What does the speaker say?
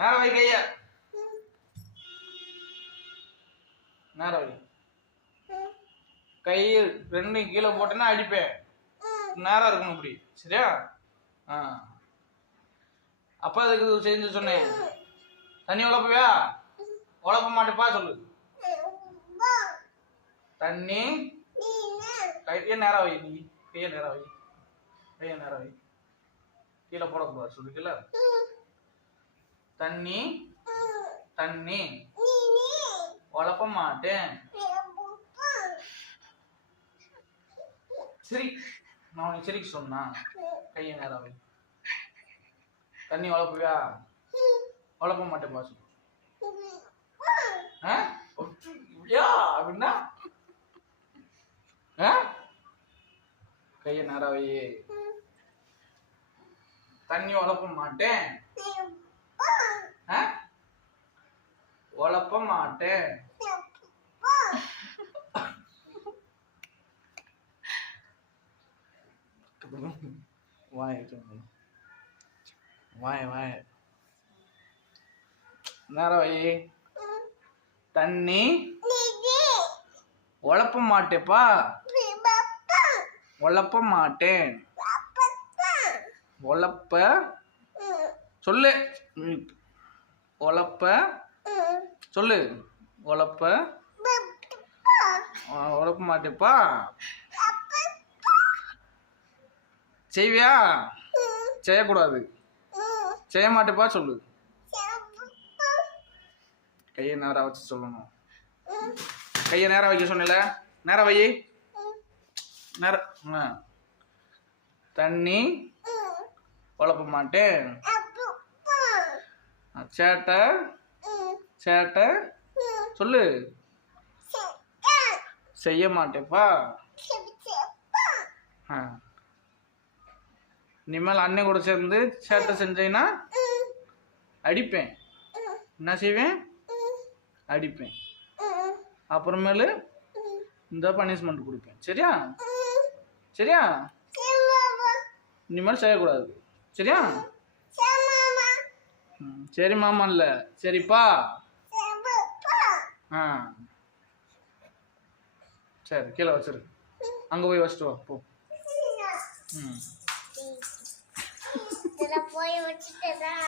நேரம் வை கைய. நேரம் வை. கை ரெண்டும் கீழே போட்டேன்னா அடிப்பேன். நேரம் இருக்கணும் இப்படி. சரியா? அப்பா அதுக்கு செஞ்சு சொன்னேன். தண்ணி உழப்புவியா? உழப்ப மாட்டேப்பா சொல்லு. தண்ணி கைய நேரம் வை. நீ கைய நேரம் வை. கைய நேரம் வை. கீழே போடக்கூடாது சொல்லிக்கல. தண்ணி தண்ணி உழப்ப மாட்டேன். சரி, நான் உனக்கு சரிக்கு சொன்னா. கைய நேரம் வை. தண்ணி உழப்புவியா? உழப்ப மாட்டேப்பா சொல்லு. அப்படின்னா கைய நேரம் வை. தண்ணி உழப்ப மாட்டேன். உழப்ப மாட்டேன். வாய வாய வாய நேரம் வை. தண்ணி உழப்ப மாட்டேப்பா. உழப்ப மாட்டேன். உழப்ப சொல்லு. உழப்ப சொல்லு. உழப்ப உழப்ப மாட்டேப்பா. செய்வியா? செய்யக்கூடாது. செய்ய மாட்டேப்பா சொல்லு. கையை நேரம் வச்சு சொல்லணும். கையை நேரம் வைக்க சொன்னல. நேரம் வை. நேரம். தண்ணி உழப்ப மாட்டேன். சேட்டை சேட்டை சொல்லு. செய்ய மாட்டேப்பா. இனிமேல் அண்ணன் கூட சேர்ந்து சேட்டை செஞ்சேன்னா அடிப்பேன். என்ன செய்வேன்? அடிப்பேன். அப்புறமேலு இந்த பனிஷ்மெண்ட் கொடுப்பேன். சரியா? சரியா? இனிமேல் செய்யக்கூடாது. சரியா? சரி மாமா இல்ல சரிப்பா. சரி கீழே வச்சிரு. அங்க போய் வச்சுட்டு வா போ. போய் வச்சுட்டு